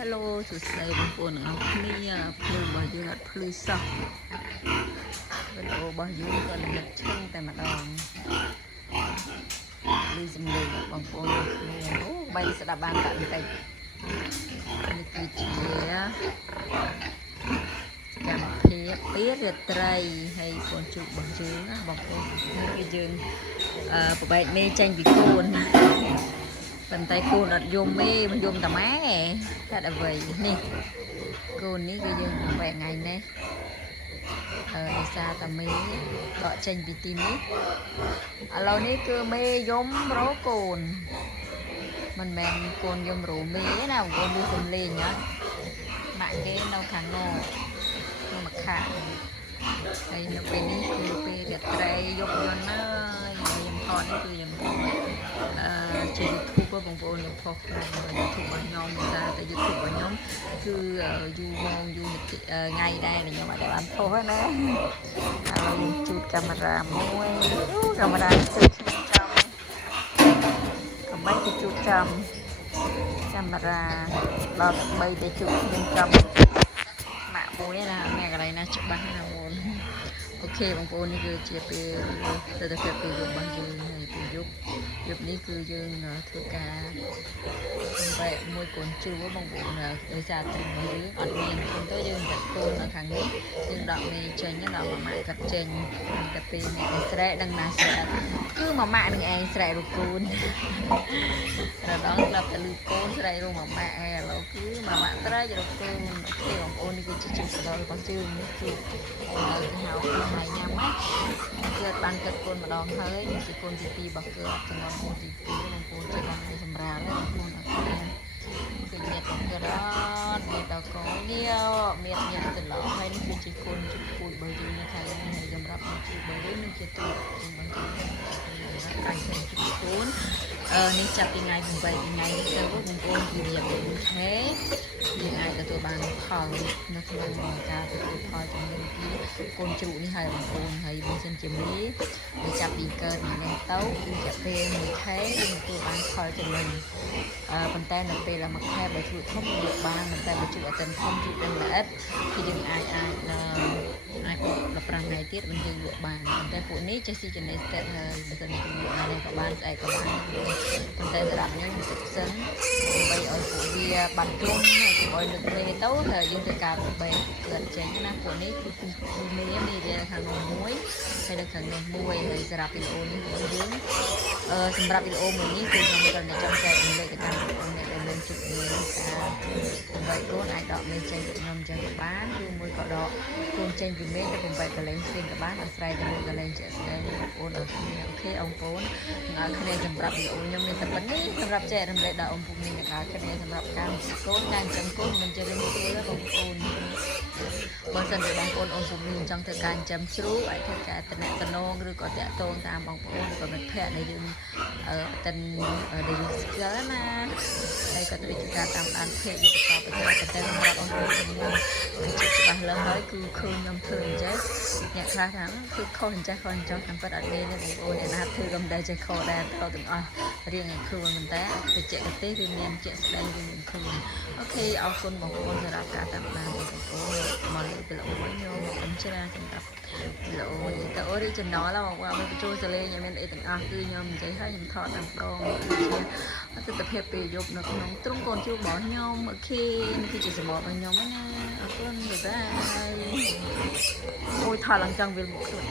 Hello សួស្តីបងប្អូនទាំងអស់គ្នាភ្លឺរបស់យើងអត់ភ្លឺសោះវីដេអូរបស់យើងក៏ល្មិតឈឹងតែម្ដងឮសំឡេងបងប្អូនគ្នាអូបែរស្ដាប់បានតែបន្តិចនេះគឺជាកម្មវិធីពីរាត្រីហើយកូនជូករបស់យើងណាបងប្អូននេះគឺយើងប្របែកមេចេញពីកូនប៉ុន្តែកូនអត់យំទេមិនយំតាម៉ែតែអ្វីនេះកូននេះគឺយើងប្របែកថ្ងៃនេះដោយសារតាមេដកចេញពីទីនេះឥឡូវនេះគឺមេយំរកកូនមិនមែនកូនយំរោមេទេណាបងប្អូនឮសំឡេងអត់ម៉ាក់គេនៅខាងនោះក្នុងម្ខាងហើយនៅពេលនេះគឺពេលរាត្រីយប់យន់ហើយខ្ញុំថតនេះគឺខ្ញុំជា YouTube បងប្អូនខ្ញុំផុសក្នុង YouTube របស់ខ្ញុំតែ YouTube របស់ខ្ញុំគឺយូរម៉ោងយូរថ្ងៃដែរខ្ញុំអត់បានផុសណាហើយជូតកាមេរ៉ាមួយកាមេរ៉ាជូតចំកំបីទៅជូតចំកាមេរ៉ាដល់3ទៅជូតខ្ញុំចំម៉ាក់មួយណាអ្នកកន្លែងណាច្បាស់ណាបងអូខេបងប្អូននេះគឺជាពេលទស្សនវិជ្ជាពេលយប់របស់យើងហើយពេលយប់នេះគឺយើងធ្វើការបែកមួយកូនជ្រូកបងប្អូនដោយសារតែយើងអត់មានទៅយើងតែកូននៅខាងនេះយើងដកមេចេញដល់ម៉ាក់កាត់ចេញតែពេលអ្នកស្រែដឹងណាស្រែគឺម៉ាក់នឹងឯងស្រែរូបកូនដល់ស្លាប់តែលឺកូនស្រែរូបម៉ាក់ហើយឥឡូវគឺម៉ាក់ស្រែរូបកូនអូខេបងប្អូននេះគឺជាជម្រាបរបស់យើងនេះគឺគេហៅថ្ងៃញ៉ាំណាគឺបានកាត់កូនម្ដងហើយនេះជាកូនទី2របស់គឺចំណងកូនទី2បងប្អូនជាបងនេះសម្រាប់បងប្អូនអរគុណគឺញាតិក្ររត់មានតកនេះមានសឡងហើយនេះគឺជាកូនជពូចរបស់យើងនៅខាងនេះហើយសម្រាប់ជពូចរបស់យើងនឹងជាទូរបស់យើងអាចជពូចកូននេះចាប់ពីថ្ងៃ8ថ្ងៃនេះទៅបងប្អូនគឺរយៈពេល1ខែយើងអាចទទួលបានផលនៅក្នុងការទទួលផលចំណេញពីកូនជ្រូកនេះហើយបងប្អូនហើយបើសិនជាមេចាប់ពីកើតនេះទៅគឺរយៈពេល1ខែយើងទទួលបានផលចំណេញប៉ុន្តែនៅពេល1ខែបើជ្រូកធំយើងបានប៉ុន្តែបើជ្រូកអត់ទាន់ធំជ្រូកដឹងល្អិតគឺយើងអាច15ថ្ងៃទៀតមិនយើងលក់បានប៉ុន្តែពួកនេះចេះស៊ីចំណេញស្ទើរហើយបើសិនជាលក់ណាក៏បានស្អែកក៏បានប៉ុន្តែសម្រាប់ខ្ញុំទឹកសិនដើម្បីឲ្យពួកវាបានជុំហើយកុំឲ្យលើកមេទៅហើយយើងធ្វើការបែកកើតចេញណាពួកនេះគឺមេវាខាងនោះមួយហើយនៅខាងនោះមួយហើយសម្រាប់វីដេអូនេះរបស់យើងសម្រាប់វីដេអូមួយនេះគឺខ្ញុំគាត់តែចង់ចែករំលែកទៅកាន់បងប្អូនអ្នកដែលមានចិត្តមានការបែកខ្លួនអាចដកមេចេញទៅខ្ញុំចឹងក៏បានឬមួយក៏ដកខ្លួនចេញពីមេទៅបែកកលែងផ្សេងក៏បានអាស្រ័យទៅលើកលែងជាក់ស្ដែងបងប្អូនអរគុណអូខេបងប្អូនអ្នកគ្នាសម្រាប់វីដេអូខ្ញុំមានតែប៉ុណ្្នេះសម្រាប់ចែករំលែកដល់បងប្អូនអ្នកគ្នាសម្រាប់ការកូនការចិញ្ចឹមកូនមិនចេះរឿងស្រួលទេបងប្អូនបើសិនជាបងប្អូនអង្គមានចង់ធ្វើការចិញ្ចឹមជ្រូកអាចធ្វើការតំណតំណងឬក៏តាក់ទងតាមបងប្អូនឬក៏មិត្តភ័ក្តិដែលយើងតិនដែលយើងស្គាល់ណាហើយក៏ដូចជាការតាមដានเพจយុទ្ធសាស្ត្រប្រចាំតែសម្រាប់បងប្អូនខ្ញុំគឺច្បាស់លាស់ហើយគឺឃើញខ្ញុំធ្វើអញ្ចឹងអ្នកខ្លះថាគឺខុសអញ្ចឹងតាមពិតអត់មានទេបងប្អូនអ្នកណាធ្វើក៏មិនដែលចេះខុសដែរទៅទាំងអស់រៀងឲ្យខ្លួនប៉ុន្តែបច្ចេកទេសវាមានជាក់ស្ដែងវាមានខ្លួនអូខេអរគុណបងប្អូនសម្រាប់ការតាមដានបងប្អូនមកលើវីដេអូខ្ញុំអញ្ចឹងសម្រាប់វីដេអូនេះទៅ original ឡើយបងប្អូនបញ្ចូលសលេងឲ្យមានអីទាំងអស់គឺខ្ញុំនិយាយហើយខ្ញុំថតតាមដងគឺជាទស្សនវិជ្ជាពេលយប់នៅក្នុងទ្រុងកូនជួបរបស់ខ្ញុំអូខេនេះគឺជាសម្បត្តិរបស់ខ្ញុំណាអរគុណបាយបាយអូយថតឡើងចង់វាលមុខខ្លួន